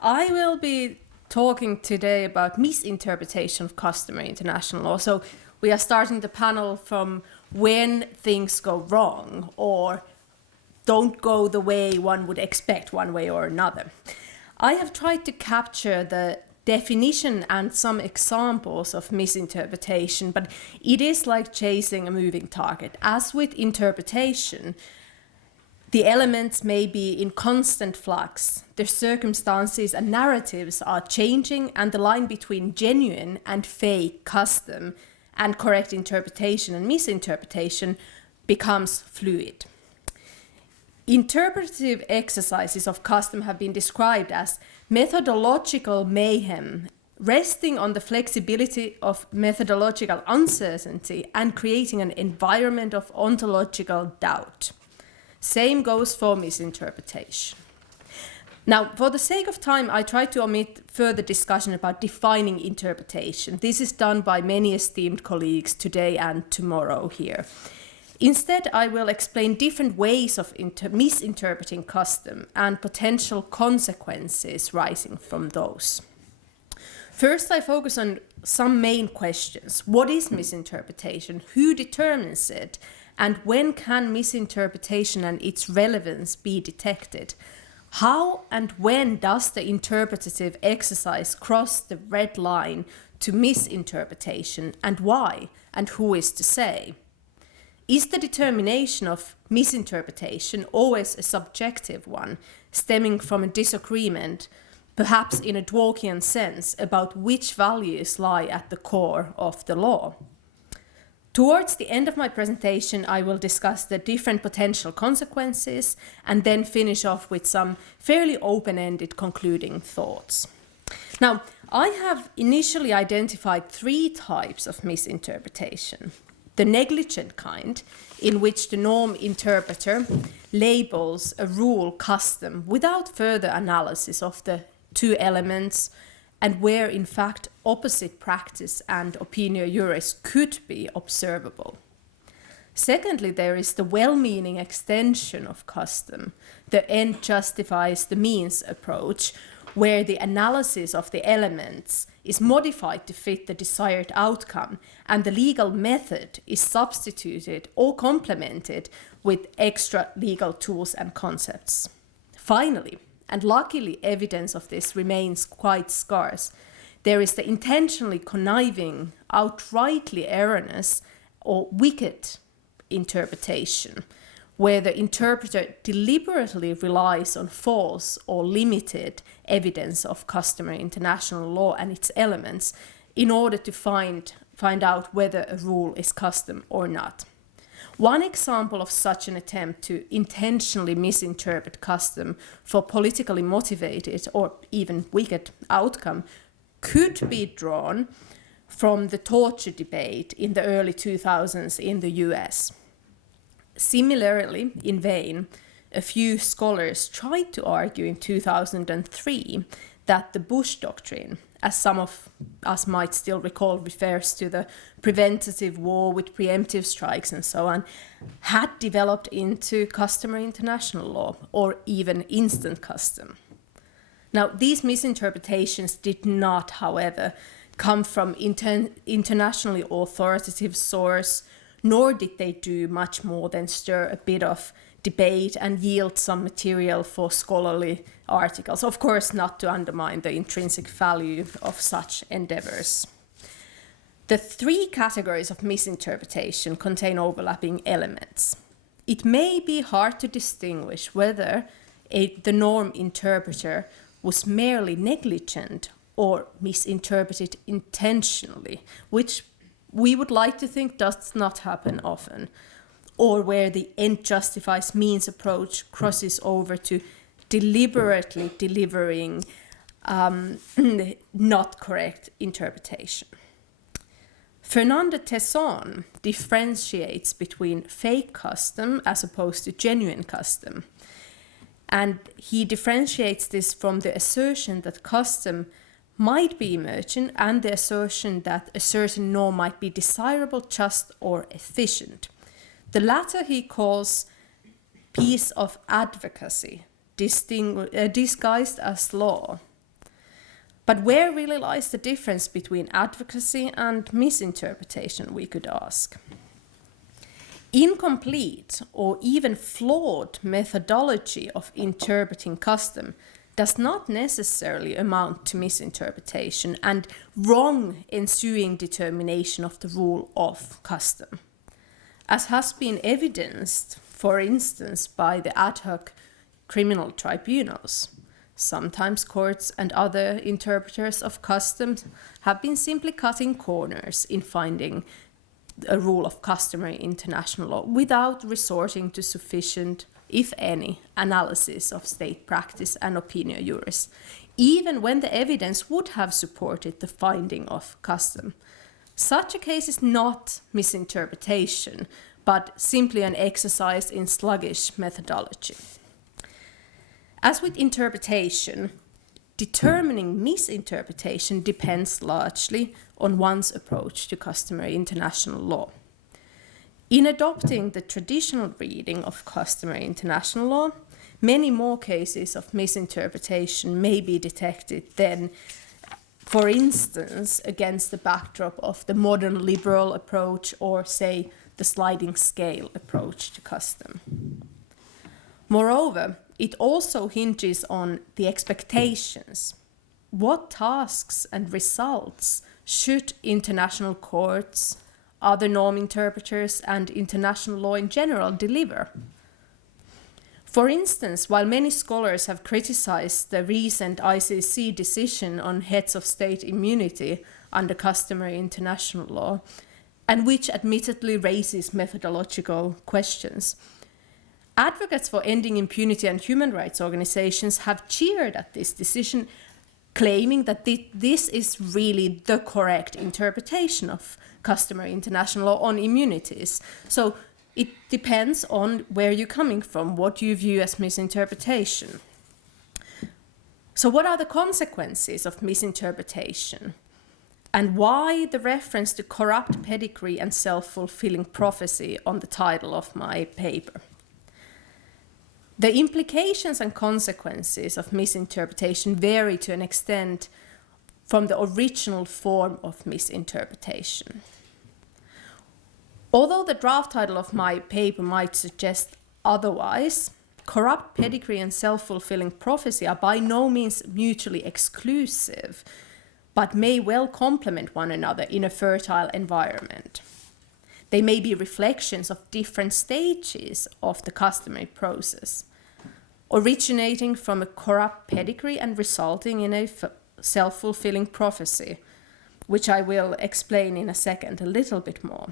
I will be talking today about misinterpretation of customary international law. So we are starting the panel from when things go wrong or don't go the way one would expect one way or another. I have tried to capture the definition and some examples of misinterpretation, but it is like chasing a moving target. As with interpretation, the elements may be in constant flux, their circumstances and narratives are changing, and the line between genuine and fake custom and correct interpretation and misinterpretation becomes fluid. Interpretative exercises of custom have been described as methodological mayhem, resting on the flexibility of methodological uncertainty and creating an environment of ontological doubt. Same goes for misinterpretation. Now, for the sake of time, I try to omit further discussion about defining interpretation. This is done by many esteemed colleagues today and tomorrow here. Instead, I will explain different ways of misinterpreting custom and potential consequences rising from those. First, I focus on some main questions. What is misinterpretation? Who determines it? And when can misinterpretation and its relevance be detected? How and when does the interpretative exercise cross the red line to misinterpretation, and why, and who is to say? Is the determination of misinterpretation always a subjective one, stemming from a disagreement, perhaps in a Dworkian sense, about which values lie at the core of the law? Towards the end of my presentation, I will discuss the different potential consequences and then finish off with some fairly open-ended concluding thoughts. Now, I have initially identified 3 types of misinterpretation. The negligent kind, in which the norm interpreter labels a rule custom without further analysis of the 2 elements, and where in fact opposite practice and opinio juris could be observable. Secondly, there is the well-meaning extension of custom, the end justifies the means approach, where the analysis of the elements is modified to fit the desired outcome, and the legal method is substituted or complemented with extra legal tools and concepts. Finally, and luckily evidence of this remains quite scarce, there is the intentionally conniving, outrightly erroneous or wicked interpretation, where the interpreter deliberately relies on false or limited evidence of customary international law and its elements in order to find out whether a rule is custom or not. One example of such an attempt to intentionally misinterpret custom for politically motivated or even wicked outcome could be drawn from the torture debate in the early 2000s in the US. Similarly, in vain, a few scholars tried to argue in 2003 that the Bush Doctrine, as some of us might still recall, refers to the preventative war with preemptive strikes and so on, had developed into customary international law or even instant custom. Now, these misinterpretations did not, however, come from internationally authoritative source, nor did they do much more than stir a bit of debate and yield some material for scholarly articles, of course not to undermine the intrinsic value of such endeavours. The 3 categories of misinterpretation contain overlapping elements. It may be hard to distinguish whether the norm interpreter was merely negligent or misinterpreted intentionally, which we would like to think does not happen often, or where the end justifies means approach crosses over to deliberately delivering not correct interpretation. Fernando Tesson differentiates between fake custom as opposed to genuine custom. And he differentiates this from the assertion that custom might be emergent and the assertion that a certain norm might be desirable, just, or efficient. The latter he calls piece of advocacy, disguised as law. But where really lies the difference between advocacy and misinterpretation, we could ask? Incomplete or even flawed methodology of interpreting custom does not necessarily amount to misinterpretation and wrong ensuing determination of the rule of custom. As has been evidenced, for instance, by the ad hoc criminal tribunals, sometimes courts and other interpreters of customs have been simply cutting corners in finding a rule of customary international law without resorting to sufficient, if any, analysis of state practice and opinio juris, even when the evidence would have supported the finding of custom. Such a case is not misinterpretation, but simply an exercise in sluggish methodology. As with interpretation, determining misinterpretation depends largely on one's approach to customary international law. In adopting the traditional reading of customary international law, many more cases of misinterpretation may be detected than, for instance, against the backdrop of the modern liberal approach or, say, the sliding scale approach to custom. Moreover, it also hinges on the expectations. What tasks and results should international courts, other norm interpreters, and international law in general deliver? For instance, while many scholars have criticized the recent ICC decision on heads of state immunity under customary international law, and which admittedly raises methodological questions, advocates for ending impunity and human rights organizations have cheered at this decision, claiming that this is really the correct interpretation of customary international law on immunities. So it depends on where you're coming from, what you view as misinterpretation. So what are the consequences of misinterpretation? And why the reference to corrupt pedigree and self-fulfilling prophecy on the title of my paper? The implications and consequences of misinterpretation vary to an extent from the original form of misinterpretation. Although the draft title of my paper might suggest otherwise, corrupt pedigree and self-fulfilling prophecy are by no means mutually exclusive, but may well complement one another in a fertile environment. They may be reflections of different stages of the customary process, originating from a corrupt pedigree and resulting in a self-fulfilling prophecy, which I will explain in a second a little bit more.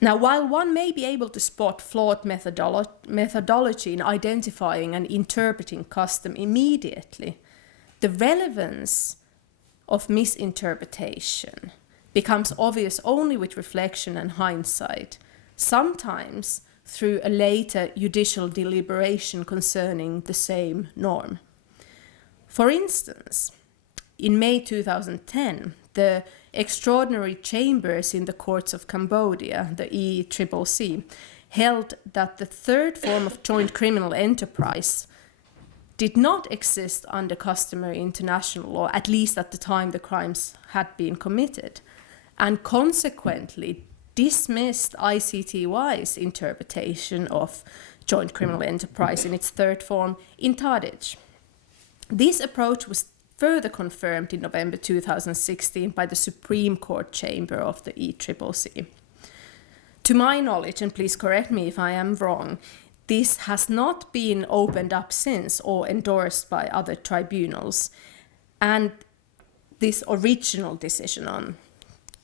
Now, while one may be able to spot flawed methodology in identifying and interpreting custom immediately, the relevance of misinterpretation becomes obvious only with reflection and hindsight, sometimes through a later judicial deliberation concerning the same norm. For instance, in May 2010, the extraordinary chambers in the courts of Cambodia, the ECCC, held that the third form of joint criminal enterprise did not exist under customary international law, at least at the time the crimes had been committed, and consequently dismissed ICTY's interpretation of joint criminal enterprise in its third form in Tadic. This approach was further confirmed in November 2016 by the Supreme Court Chamber of the ECCC. To my knowledge, and please correct me if I am wrong, this has not been opened up since or endorsed by other tribunals, and this original decision on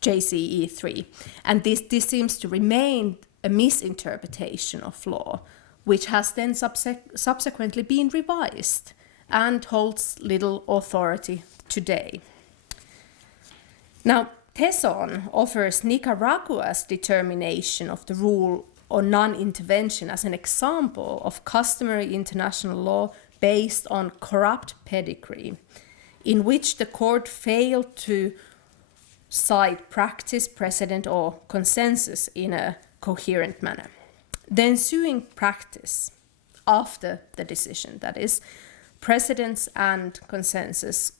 JCE 3, and this seems to remain a misinterpretation of law, which has then subsequently been revised and holds little authority today. Now, Tesson offers Nicaragua's determination of the rule on non-intervention as an example of customary international law based on corrupt pedigree, in which the court failed to cite practice, precedent, or consensus in a coherent manner. The ensuing practice after the decision, that is, precedents and consensus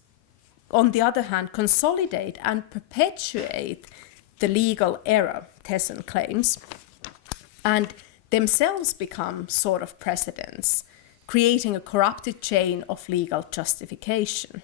on the other hand, consolidate and perpetuate the legal error, Tesson claims, and themselves become sort of precedents, creating a corrupted chain of legal justification.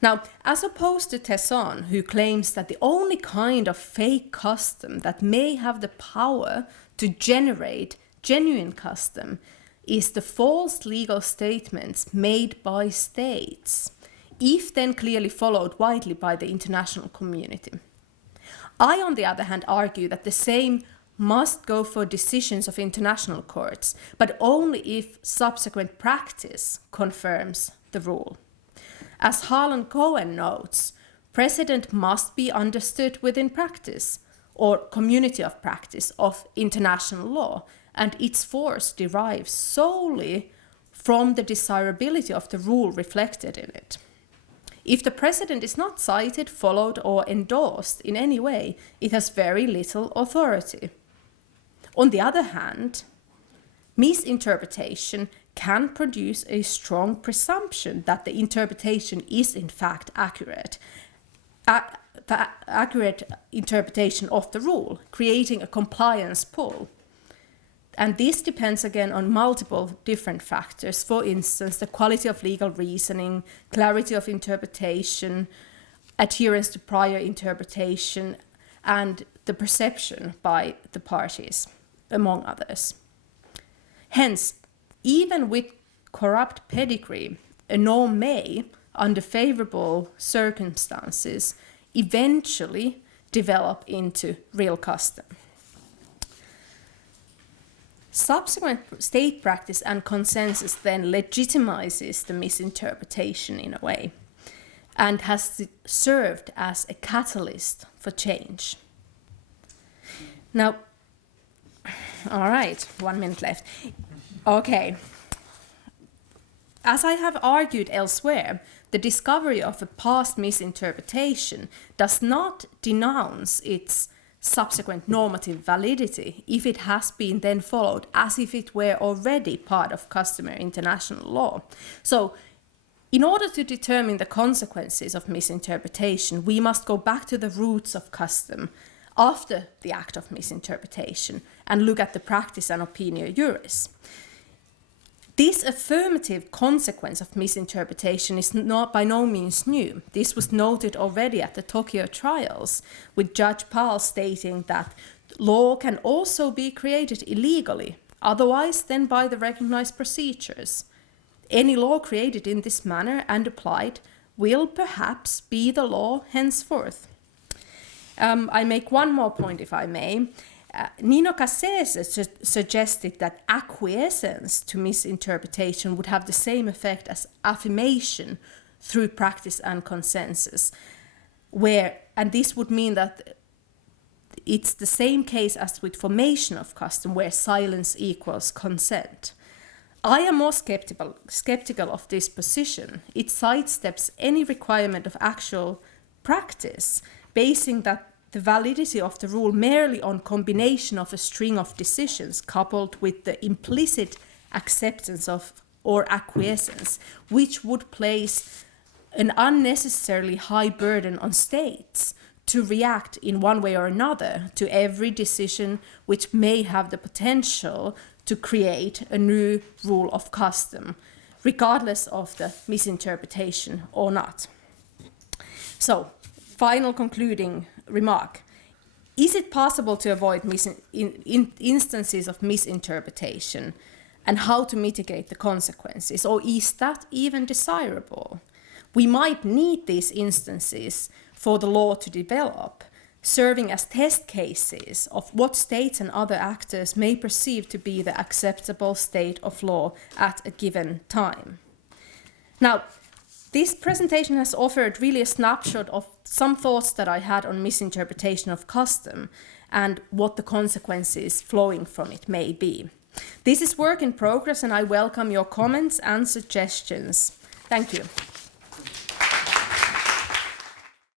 Now, as opposed to Tesson, who claims that the only kind of fake custom that may have the power to generate genuine custom is the false legal statements made by states, if then clearly followed widely by the international community. I, on the other hand, argue that the same must go for decisions of international courts, but only if subsequent practice confirms the rule. As Harlan Cohen notes, precedent must be understood within practice, or community of practice, of international law, and its force derives solely from the desirability of the rule reflected in it. If the precedent is not cited, followed, or endorsed in any way, it has very little authority. On the other hand, misinterpretation can produce a strong presumption that the interpretation is in fact accurate. Accurate interpretation of the rule, creating a compliance pull. And this depends again on multiple different factors. For instance, the quality of legal reasoning, clarity of interpretation, adherence to prior interpretation, and the perception by the parties, among others. Hence, even with corrupt pedigree, a norm may, under favorable circumstances, eventually develop into real custom. Subsequent state practice and consensus then legitimizes the misinterpretation in a way and has served as a catalyst for change. Now, all right, 1 minute left. Okay. As I have argued elsewhere, the discovery of a past misinterpretation does not denounce its subsequent normative validity if it has been then followed as if it were already part of customary international law. So, in order to determine the consequences of misinterpretation, we must go back to the roots of custom after the act of misinterpretation and look at the practice and opinio juris. This affirmative consequence of misinterpretation is not by no means new. This was noted already at the Tokyo trials, with Judge Pal stating that law can also be created illegally, otherwise than by the recognized procedures. Any law created in this manner and applied will perhaps be the law henceforth. I make one more point, if I may. Nino Cassese suggested that acquiescence to misinterpretation would have the same effect as affirmation through practice and consensus, and this would mean that it's the same case as with formation of custom, where silence equals consent. I am more skeptical of this position. It sidesteps any requirement of actual practice, basing that the validity of the rule merely on combination of a string of decisions coupled with the implicit acceptance of or acquiescence, which would place an unnecessarily high burden on states to react in one way or another to every decision which may have the potential to create a new rule of custom, regardless of the misinterpretation or not. So, final concluding remark. Is it possible to avoid instances of misinterpretation, and how to mitigate the consequences, or is that even desirable? We might need these instances for the law to develop, serving as test cases of what states and other actors may perceive to be the acceptable state of law at a given time. Now, this presentation has offered really a snapshot of some thoughts that I had on misinterpretation of custom and what the consequences flowing from it may be. This is work in progress, and I welcome your comments and suggestions. Thank you.